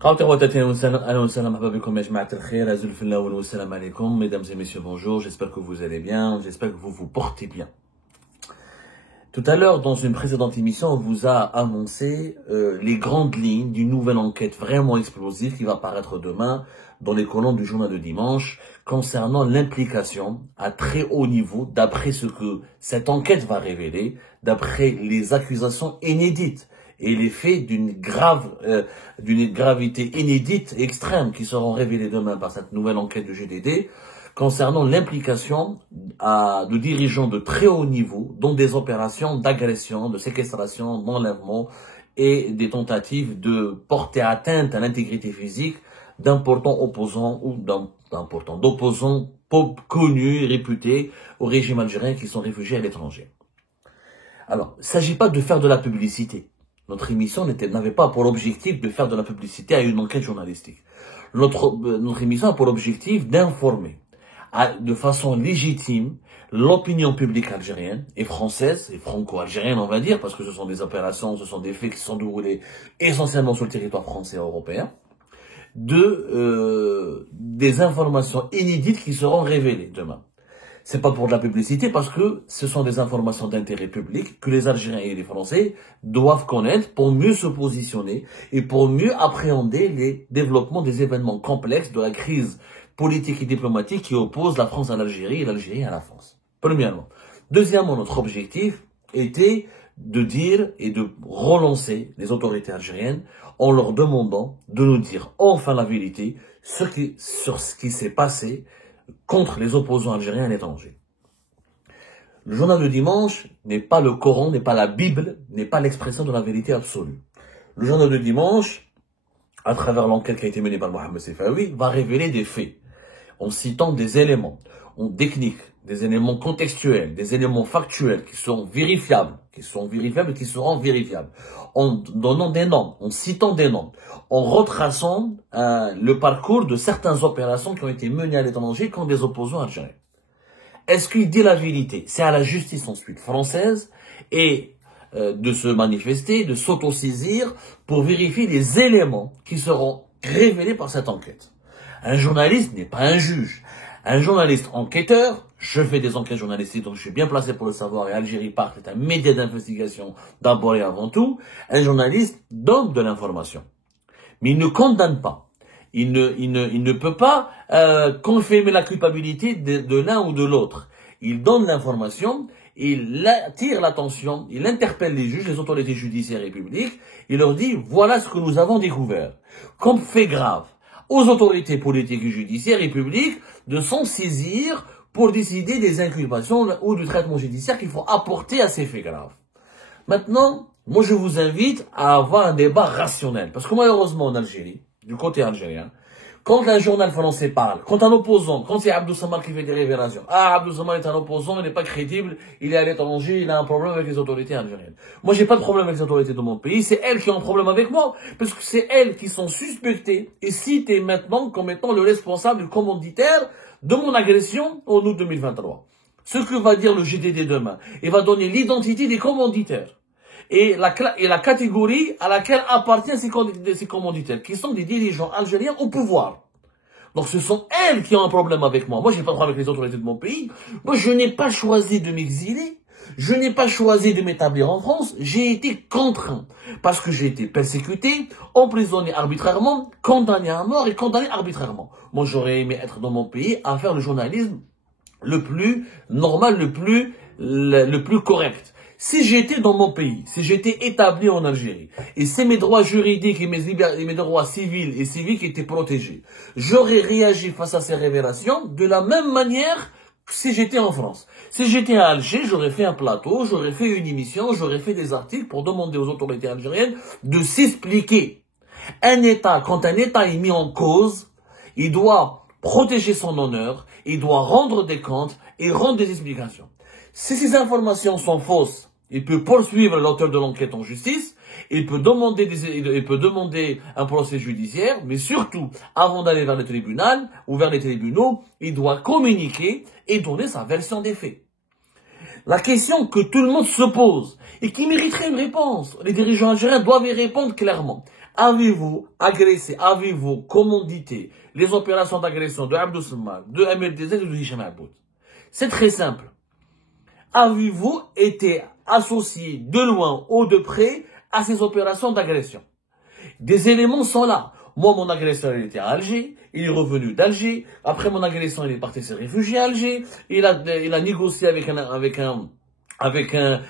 Mesdames et messieurs, bonjour, j'espère que vous allez bien, j'espère que vous vous portez bien. Tout à l'heure, dans une précédente émission, on vous a annoncé les grandes lignes d'une nouvelle enquête vraiment explosive qui va paraître demain dans les colonnes du journal de dimanche concernant l'implication à très haut niveau, d'après ce que cette enquête va révéler, d'après les accusations inédites et les faits d'une gravité inédite et extrême qui seront révélés demain par cette nouvelle enquête du GDD, concernant l'implication de dirigeants de très haut niveau dans des opérations d'agression, de séquestration, d'enlèvement et des tentatives de porter atteinte à l'intégrité physique d'importants opposants ou d'opposants connus et réputés au régime algérien qui sont réfugiés à l'étranger. Alors, il ne s'agit pas de faire de la publicité. Notre émission n'avait pas pour objectif de faire de la publicité à une enquête journalistique. Notre émission a pour objectif d'informer de façon légitime l'opinion publique algérienne et française et franco-algérienne, on va dire, parce que ce sont des opérations, ce sont des faits qui sont déroulés essentiellement sur le territoire français et européen, des informations inédites qui seront révélées demain. C'est pas pour de la publicité parce que ce sont des informations d'intérêt public que les Algériens et les Français doivent connaître pour mieux se positionner et pour mieux appréhender les développements des événements complexes de la crise politique et diplomatique qui oppose la France à l'Algérie et l'Algérie à la France. Premièrement. Deuxièmement, notre objectif était de dire et de relancer les autorités algériennes en leur demandant de nous dire enfin la vérité sur ce qui s'est passé contre les opposants algériens à l'étranger. Le journal de dimanche n'est pas le Coran, n'est pas la Bible, n'est pas l'expression de la vérité absolue. Le journal de dimanche, à travers l'enquête qui a été menée par Mohamed Sefaoui, va révéler des faits, en citant des éléments techniques, des éléments contextuels, des éléments factuels qui sont vérifiables et qui seront vérifiables, en donnant des noms, en citant des noms, en retraçant le parcours de certaines opérations qui ont été menées à l'étranger contre des opposants algériens. Est-ce qu'il dit la vérité? C'est à la justice ensuite française et de se manifester, de s'autosaisir pour vérifier les éléments qui seront révélés par cette enquête. Un journaliste n'est pas un juge. Un journaliste enquêteur, je fais des enquêtes journalistiques, donc je suis bien placé pour le savoir, et Algérie Part est un média d'investigation d'abord et avant tout. Un journaliste donne de l'information. Mais il ne condamne pas. Il ne peut pas confirmer la culpabilité de l'un ou de l'autre. Il donne l'information, il attire l'attention, il interpelle les juges, les autorités judiciaires et publiques, il leur dit, voilà ce que nous avons découvert. Comme fait grave aux autorités politiques et judiciaires et publiques de s'en saisir pour décider des inculpations ou du traitement judiciaire qu'il faut apporter à ces faits graves. Maintenant, moi je vous invite à avoir un débat rationnel. Parce que malheureusement en Algérie, du côté algérien, quand un journal français parle, quand un opposant, quand c'est Abdou Samar qui fait des révélations, Abdou Samar est un opposant, il n'est pas crédible, il est à l'étranger, il a un problème avec les autorités algériennes. Moi, j'ai pas de problème avec les autorités de mon pays, c'est elles qui ont un problème avec moi, parce que c'est elles qui sont suspectées et citées maintenant comme étant le responsable, le commanditaire de mon agression en août 2023. Ce que va dire le GDD demain, il va donner l'identité des commanditaires. Et la catégorie à laquelle appartiennent ces commanditaires, qui sont des dirigeants algériens au pouvoir. Donc ce sont elles qui ont un problème avec moi. Moi, j'ai pas de problème avec les autorités de mon pays. Moi, je n'ai pas choisi de m'exiler. Je n'ai pas choisi de m'établir en France. J'ai été contraint. Parce que j'ai été persécuté, emprisonné arbitrairement, condamné à mort et condamné arbitrairement. Moi, j'aurais aimé être dans mon pays à faire le journalisme le plus normal, le plus correct. Si j'étais dans mon pays, si j'étais établi en Algérie, et c'est mes droits juridiques et mes droits civils et civiques qui étaient protégés, j'aurais réagi face à ces révélations de la même manière que si j'étais en France. Si j'étais à Alger, j'aurais fait un plateau, j'aurais fait une émission, j'aurais fait des articles pour demander aux autorités algériennes de s'expliquer. Quand un État est mis en cause, il doit protéger son honneur, il doit rendre des comptes et rendre des explications. Si ces informations sont fausses, il peut poursuivre l'auteur de l'enquête en justice, il peut demander un procès judiciaire, mais surtout, avant d'aller vers le tribunal ou vers les tribunaux, il doit communiquer et donner sa version des faits. La question que tout le monde se pose et qui mériterait une réponse, les dirigeants algériens doivent y répondre clairement. Avez-vous agressé, avez-vous commandité les opérations d'agression de Abdou Smal, de MLDZ et de Hicham Aboud? C'est très simple. Avez-vous été associé de loin ou de près à ces opérations d'agression? Des éléments sont là. Moi, mon agresseur, il était à Alger, il est revenu d'Alger. Après mon agression, il est parti se réfugier à Alger. Il a négocié avec un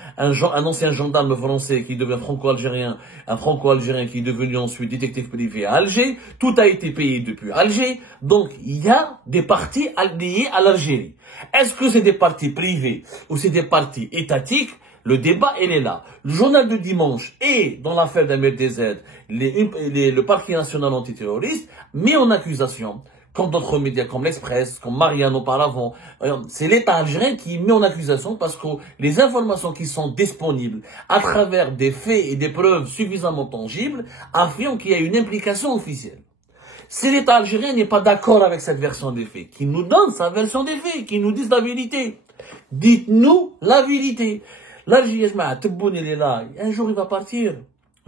ancien gendarme français qui devient franco-algérien, un franco-algérien qui est devenu ensuite détective privé à Alger. Tout a été payé depuis Alger. Donc, il y a des partis liés à l'Algérie. Est-ce que c'est des partis privés ou c'est des partis étatiques? Le débat, il est là. Le journal de dimanche et dans l'affaire d'MLDZ, le parquet national antiterroriste met en accusation, comme d'autres médias comme l'Express, comme Marianne auparavant, c'est l'État algérien qui met en accusation parce que les informations qui sont disponibles à travers des faits et des preuves suffisamment tangibles affirment qu'il y a une implication officielle. Si l'État algérien n'est pas d'accord avec cette version des faits, qu'il nous donne sa version des faits, qu'il nous dise la vérité. Dites-nous la vérité. L'Algérie, Tebboune, il est là. Un jour, il va partir.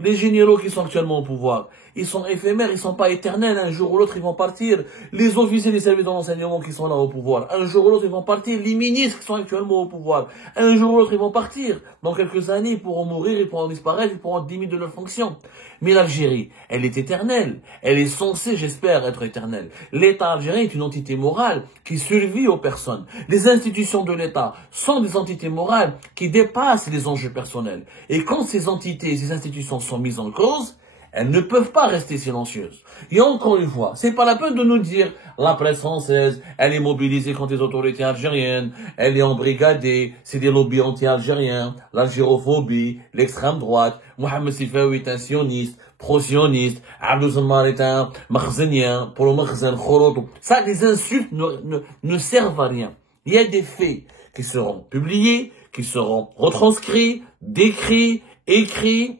Les généraux qui sont actuellement au pouvoir, ils sont éphémères, ils sont pas éternels. Un jour ou l'autre, ils vont partir. Les officiers des services de renseignement qui sont là au pouvoir, un jour ou l'autre, ils vont partir. Les ministres qui sont actuellement au pouvoir, un jour ou l'autre, ils vont partir. Dans quelques années, ils pourront mourir, ils pourront disparaître, ils pourront diminuer de leur fonction. Mais l'Algérie, elle est éternelle. Elle est censée, j'espère, être éternelle. L'État algérien est une entité morale qui survit aux personnes. Les institutions de l'État sont des entités morales qui dépassent les enjeux personnels. Et quand ces entités, ces institutions sont mises en cause, elles ne peuvent pas rester silencieuses. Et encore une fois, c'est pas la peine de nous dire la presse française, elle est mobilisée contre les autorités algériennes, elle est embrigadée, c'est des lobbies anti-algériens, l'algérophobie, l'extrême droite, Mohamed Sifawi est un sioniste, pro-sioniste, Abdou Zammar est un makhzenien, pro-makhzen, khoroto. Ça, les insultes ne servent à rien. Il y a des faits qui seront publiés, qui seront retranscrits, décrits, écrits,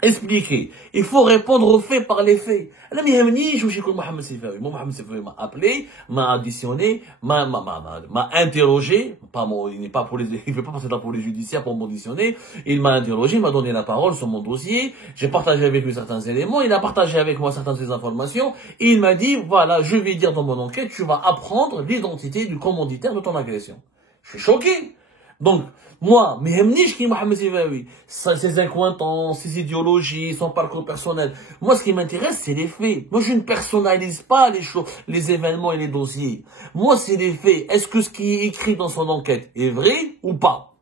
expliquer. Il faut répondre aux faits par les faits. Là, je suis comme Mohamed Sifawi. Mohamed Sifawi m'a appelé, m'a additionné, m'a interrogé. Pas moi, il n'est pas pour il fait pas passer de la police judiciaire pour m'auditionner. Il m'a interrogé, il m'a donné la parole sur mon dossier. J'ai partagé avec lui certains éléments. Il a partagé avec moi certaines des informations. Et il m'a dit, voilà, je vais dire dans mon enquête, tu vas apprendre l'identité du commanditaire de ton agression. Je suis choqué. Donc, moi, mais qui Mohamed Sifawi, ses incointances, ses idéologies, son parcours personnel. Moi, ce qui m'intéresse, c'est les faits. Moi, je ne personnalise pas les choses, les événements et les dossiers. Moi, c'est les faits. Est-ce que ce qui est écrit dans son enquête est vrai ou pas?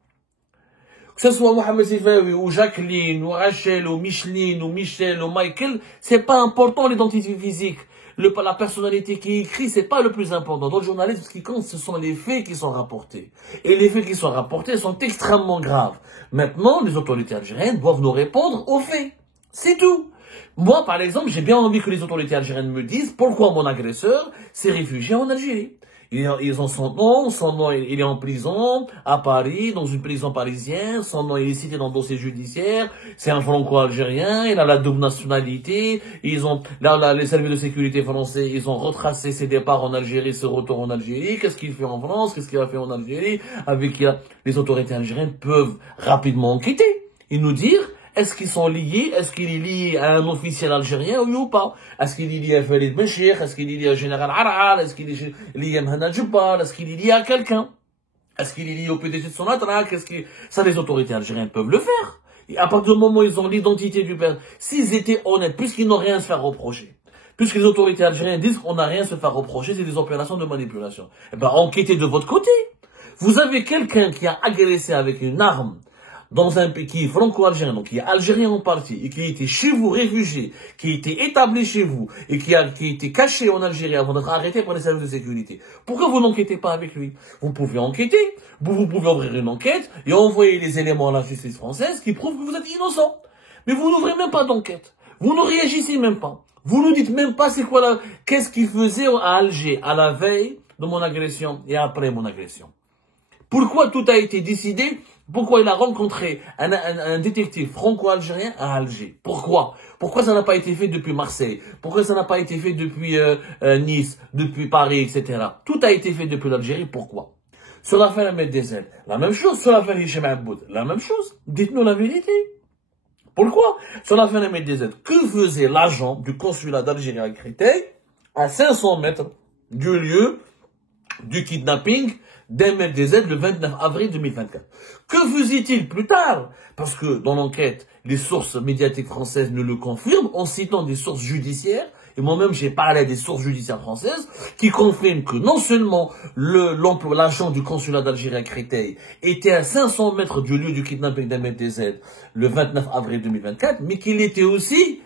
Que ce soit Mohamed Sifawi, ou Jacqueline, ou Rachel, ou Micheline, ou Michel, ou Michael, c'est pas important l'identité physique. La personnalité qui est écrite, c'est pas le plus important. Dans le journalisme, ce qui compte, ce sont les faits qui sont rapportés. Et les faits qui sont rapportés sont extrêmement graves. Maintenant, les autorités algériennes doivent nous répondre aux faits. C'est tout. Moi, par exemple, j'ai bien envie que les autorités algériennes me disent pourquoi mon agresseur s'est réfugié en Algérie. Ils ont son nom, il est en prison, à Paris, dans une prison parisienne, son nom il est cité dans le dossier judiciaire, c'est un franco-algérien, il a la double nationalité, les services de sécurité français, ils ont retracé ses départs en Algérie, ses retours en Algérie, qu'est-ce qu'il fait en France, qu'est-ce qu'il a fait en Algérie, les autorités algériennes peuvent rapidement enquêter et nous dire, est-ce qu'ils sont liés? Est-ce qu'il est lié à un officiel algérien, oui ou pas? Est-ce qu'il est lié à Farid Benchir? Est-ce qu'il est lié au général Aral? Est-ce qu'il est lié à Mehana Djoubal? Est-ce qu'il est lié à quelqu'un? Est-ce qu'il est lié au PDG de Sonatrach? Ça, les autorités algériennes peuvent le faire. Et à partir du moment où ils ont l'identité du père, s'ils étaient honnêtes, puisqu'ils n'ont rien à se faire reprocher, puisque les autorités algériennes disent qu'on n'a rien à se faire reprocher, c'est des opérations de manipulation. Eh ben, enquêtez de votre côté. Vous avez quelqu'un qui a agressé avec une arme, dans un pays qui est franco-algérien, donc qui est algérien en partie, et qui était chez vous réfugié, qui était établi chez vous, et qui était caché en Algérie avant d'être arrêté par les services de sécurité. Pourquoi vous n'enquêtez pas avec lui? Vous pouvez enquêter, vous pouvez ouvrir une enquête, et envoyer les éléments à la justice française qui prouvent que vous êtes innocent. Mais vous n'ouvrez même pas d'enquête. Vous ne réagissez même pas. Vous ne dites même pas qu'est-ce qu'il faisait à Alger, à la veille de mon agression et après mon agression. Pourquoi tout a été décidé? Pourquoi il a rencontré un détective franco-algérien à Alger? Pourquoi? Pourquoi ça n'a pas été fait depuis Marseille? Pourquoi ça n'a pas été fait depuis Nice, depuis Paris, etc. Tout a été fait depuis l'Algérie. Pourquoi? Sur l'affaire MLDZ, la même chose. Sur l'affaire Hicham Aboud, la même chose. Dites-nous la vérité. Pourquoi? Sur la fin de MDZ, que faisait l'agent du consulat d'Algérie à Créteil à 500 mètres du lieu du kidnapping d'MDZ le 29 avril 2024? Que faisait-il plus tard? Parce que dans l'enquête, les sources médiatiques françaises nous le confirment en citant des sources judiciaires. Et moi-même, j'ai parlé à des sources judiciaires françaises qui confirment que non seulement l'agent du consulat d'Algérie à Créteil était à 500 mètres du lieu du kidnapping d'MDZ le 29 avril 2024, mais qu'il était aussi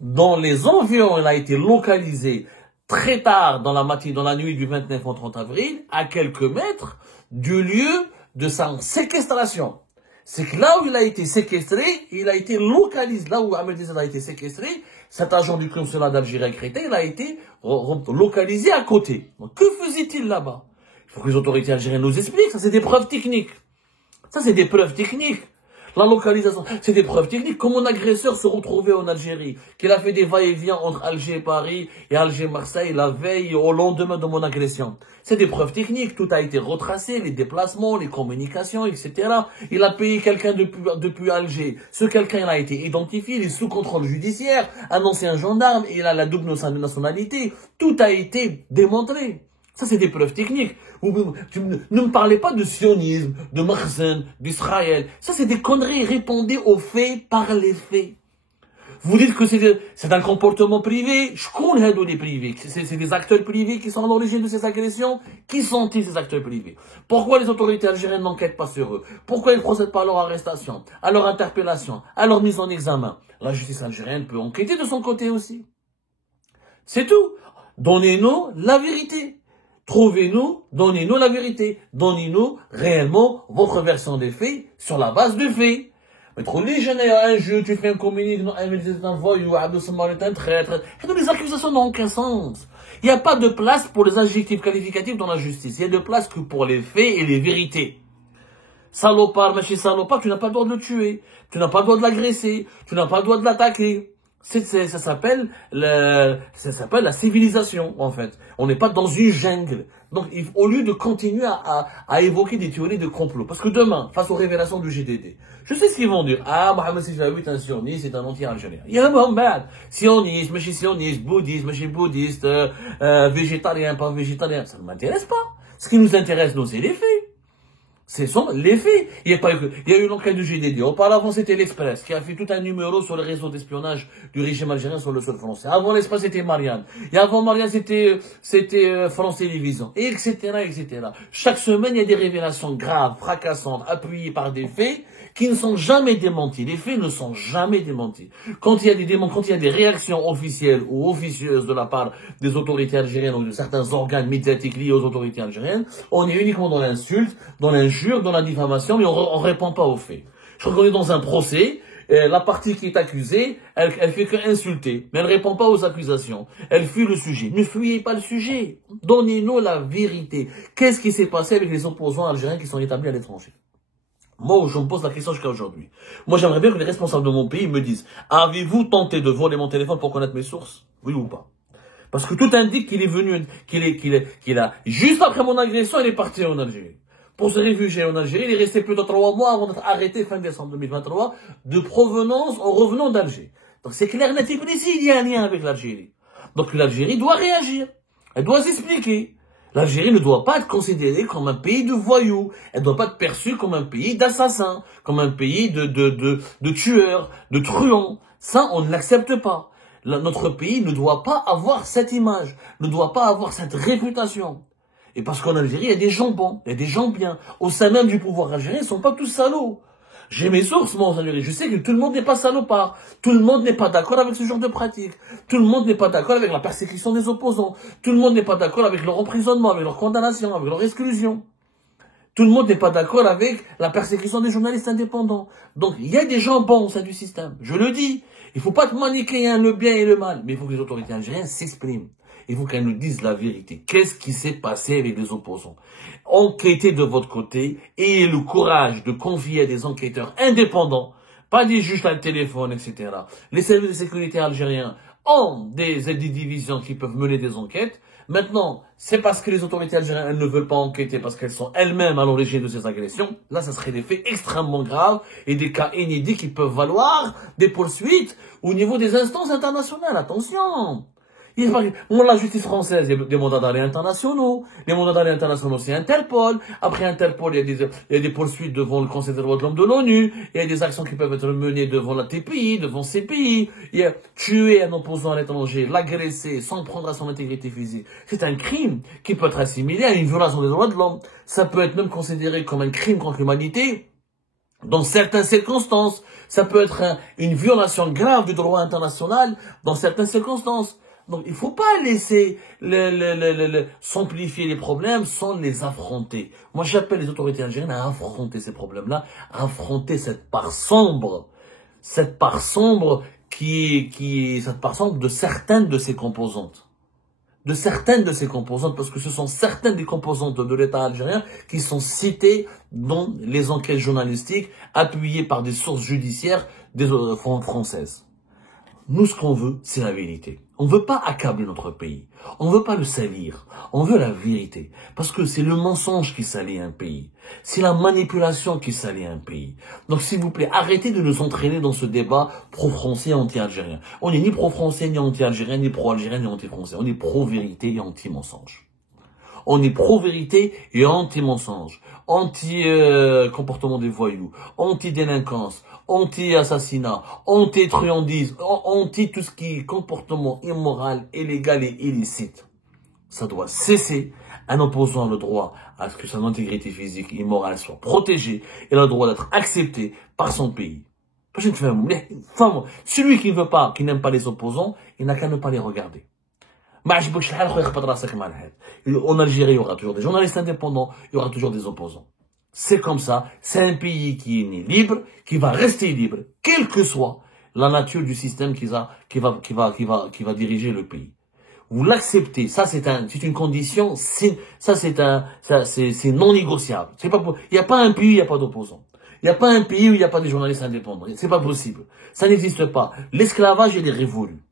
dans les environs. Il a été localisé très tard dans la matinée, dans la nuit du 29 au 30 avril, à quelques mètres du lieu de sa séquestration. C'est que là où il a été séquestré, il a été localisé, là où Ahmed Zed a été séquestré, cet agent du consulat d'Algérie à Créteil, il a été localisé à côté. Donc, que faisait-il là-bas? Il faut que les autorités algériennes nous expliquent. Ça, c'est des preuves techniques. Ça, c'est des preuves techniques. La localisation, c'est des preuves techniques. Comme mon agresseur se retrouvait en Algérie, qu'il a fait des va-et-vient entre Alger et Paris et Alger-Marseille la veille au lendemain de mon agression. C'est des preuves techniques. Tout a été retracé, les déplacements, les communications, etc. Il a payé quelqu'un depuis Alger. Ce quelqu'un, il a été identifié, il est sous contrôle judiciaire, un ancien gendarme, il a la double nationalité. Tout a été démontré. Ça, c'est des preuves techniques. Ne me parlez pas de sionisme, de Marzen, d'Israël. Ça, c'est des conneries. Répondez aux faits par les faits. Vous dites que c'est un comportement privé. Je connais les privés. C'est des acteurs privés qui sont à l'origine de ces agressions. Qui sont-ils, ces acteurs privés? Pourquoi les autorités algériennes n'enquêtent pas sur eux? Pourquoi ils ne procèdent pas à leur arrestation, à leur interpellation, à leur mise en examen? La justice algérienne peut enquêter de son côté aussi. C'est tout. Donnez-nous la vérité. Trouvez-nous, donnez-nous la vérité. Donnez-nous réellement votre version des faits sur la base de faits. Mais trop légèrement, un jeu, tu fais un communiqué, non, c'est un voyou, Abdou Samar est un traître. Et donc les accusations n'ont aucun sens. Il n'y a pas de place pour les adjectifs qualificatifs dans la justice. Il y a de place que pour les faits et les vérités. Salopard, machin salopard, tu n'as pas le droit de le tuer. Tu n'as pas le droit de l'agresser. Tu n'as pas le droit de l'attaquer. Ça s'appelle la civilisation, en fait. On n'est pas dans une jungle. Donc, au lieu de continuer à évoquer des théories de complot, parce que demain, face aux révélations du GDD, je sais ce qu'ils vont dire. Ah, Mohamed Sifaoui est un sioniste, c'est un anti-algérien. Il y a un Mohamed. Sioniste, machin sioniste, bouddhiste, machin bouddhiste, végétarien, pas végétarien. Ça ne m'intéresse pas. Ce qui nous intéresse, nous, c'est les faits. Ce sont les faits. Il y a eu l'enquête du GDD. Auparavant, c'était l'Express qui a fait tout un numéro sur le réseau d'espionnage du régime algérien sur le sol français. Avant l'Express, c'était Marianne. Et avant Marianne, c'était France Télévisions. Et etc., etc. Chaque semaine, il y a des révélations graves, fracassantes, appuyées par des faits qui ne sont jamais démentis. Les faits ne sont jamais démentis. Quand il y a des réactions officielles ou officieuses de la part des autorités algériennes ou de certains organes médiatiques liés aux autorités algériennes, on est uniquement dans l'insulte, dans l'injure, dans la diffamation, mais on répond pas aux faits. Je crois qu'on est dans un procès, la partie qui est accusée, elle fait que insulter, mais elle répond pas aux accusations. Elle fuit le sujet. Ne fuyez pas le sujet. Donnez-nous la vérité. Qu'est-ce qui s'est passé avec les opposants algériens qui sont établis à l'étranger? Moi, je me pose la question jusqu'à aujourd'hui. Moi, j'aimerais bien que les responsables de mon pays me disent, avez-vous tenté de voler mon téléphone pour connaître mes sources? Oui ou pas? Parce que tout indique qu'il est venu, qu'il a, juste après mon agression, il est parti en Algérie. Pour se réfugier en Algérie, il est resté plus de 3 mois avant d'être arrêté fin décembre 2023, de provenance en revenant d'Alger. Donc c'est clair, net et précis, il y a un lien avec l'Algérie. Donc l'Algérie doit réagir. Elle doit s'expliquer. L'Algérie ne doit pas être considérée comme un pays de voyous. Elle ne doit pas être perçue comme un pays d'assassins, comme un pays de tueurs, de truands. Ça, on ne l'accepte pas. Notre pays ne doit pas avoir cette image, ne doit pas avoir cette réputation. Et parce qu'en Algérie, il y a des gens bons, il y a des gens bien. Au sein même du pouvoir algérien, ils ne sont pas tous salauds. J'ai mes sources, moi, en Algérie. Je sais que tout le monde n'est pas salopard. Tout le monde n'est pas d'accord avec ce genre de pratique. Tout le monde n'est pas d'accord avec la persécution des opposants. Tout le monde n'est pas d'accord avec leur emprisonnement, avec leur condamnation, avec leur exclusion. Tout le monde n'est pas d'accord avec la persécution des journalistes indépendants. Donc, il y a des gens bons au sein du système. Je le dis. Il ne faut pas te maniquer le bien et le mal. Mais il faut que les autorités algériennes s'expriment. Il faut qu'elles nous disent la vérité. Qu'est-ce qui s'est passé avec les opposants? Enquêtez de votre côté, ayez le courage de confier à des enquêteurs indépendants, pas des juges à le téléphone, etc. Les services de sécurité algériens ont des divisions qui peuvent mener des enquêtes. Maintenant, c'est parce que les autorités algériennes elles ne veulent pas enquêter parce qu'elles sont elles-mêmes à l'origine de ces agressions. Là, ça serait des faits extrêmement graves et des cas inédits qui peuvent valoir des poursuites au niveau des instances internationales. Attention! La justice française, il y a des mandats d'arrêt internationaux. Les mandats d'arrêt internationaux, c'est Interpol. Après Interpol, il y a des poursuites devant le Conseil des droits de l'homme de l'ONU. Il y a des actions qui peuvent être menées devant la TPI, devant CPI. Il y a tuer un opposant à l'étranger, l'agresser sans prendre à son intégrité physique. C'est un crime qui peut être assimilé à une violation des droits de l'homme. Ça peut être même considéré comme un crime contre l'humanité. Dans certaines circonstances, ça peut être une violation grave du droit international dans certaines circonstances. Donc, il faut pas laisser s'amplifier les problèmes sans les affronter. Moi, j'appelle les autorités algériennes à affronter ces problèmes-là, à affronter cette part sombre cette part sombre cette part sombre de certaines de ses composantes. Parce que ce sont certaines des composantes de l'État algérien qui sont citées dans les enquêtes journalistiques appuyées par des sources judiciaires des françaises. Nous, ce qu'on veut, c'est la vérité. On ne veut pas accabler notre pays. On ne veut pas le salir. On veut la vérité. Parce que c'est le mensonge qui salit un pays. C'est la manipulation qui salit un pays. Donc, s'il vous plaît, arrêtez de nous entraîner dans ce débat pro-français et anti-algérien. On n'est ni pro-français, ni anti-algérien, ni pro-algérien, ni anti-français. On est pro-vérité et anti-mensonge. On est pro-vérité et anti-mensonge, anti-comportement des voyous, anti-délinquance, anti-assassinat, anti-truandise, anti tout ce qui est comportement immoral, illégal et illicite. Ça doit cesser. Un opposant a le droit à ce que son intégrité physique et morale soit protégée. Il a le droit d'être accepté par son pays. Celui qui ne veut pas, qui n'aime pas les opposants, il n'a qu'à ne pas les regarder. En Algérie, il y aura toujours des journalistes indépendants, il y aura toujours des opposants. C'est comme ça, c'est un pays qui est né libre, qui va rester libre, quelle que soit la nature du système qui va diriger le pays. Vous l'acceptez, ça c'est une condition, c'est non négociable. Il n'y a pas un pays où il n'y a pas d'opposants. Il n'y a pas un pays où il n'y a pas de journalistes indépendants. C'est pas possible. Ça n'existe pas. L'esclavage, il est révolu.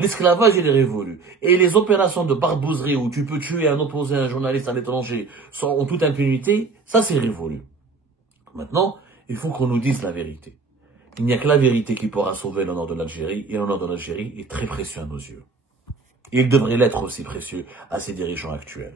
L'esclavage, il est révolu. Et les opérations de barbouzerie où tu peux tuer un opposé, un journaliste à l'étranger, en toute impunité, ça c'est révolu. Maintenant, il faut qu'on nous dise la vérité. Il n'y a que la vérité qui pourra sauver l'honneur de l'Algérie, et l'honneur de l'Algérie est très précieux à nos yeux. Et il devrait l'être aussi précieux à ses dirigeants actuels.